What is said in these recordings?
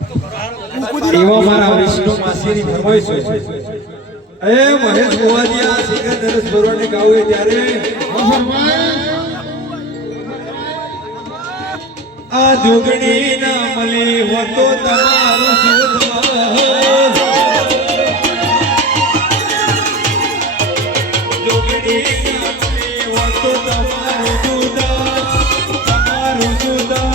એવા મારા વિષ્ણુ માસીની ફરમાઈશ છે એ મહેશ ગોવાજી આ સિકંદર સ્વરોને ગાવે ત્યારે આ જોગણી ના મળી હોતો તમારું સુધમાં જોગણી ના મળી હોતો તમારું સુધા તમારું સુધા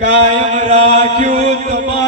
કાયમ રાખ્યું તમારું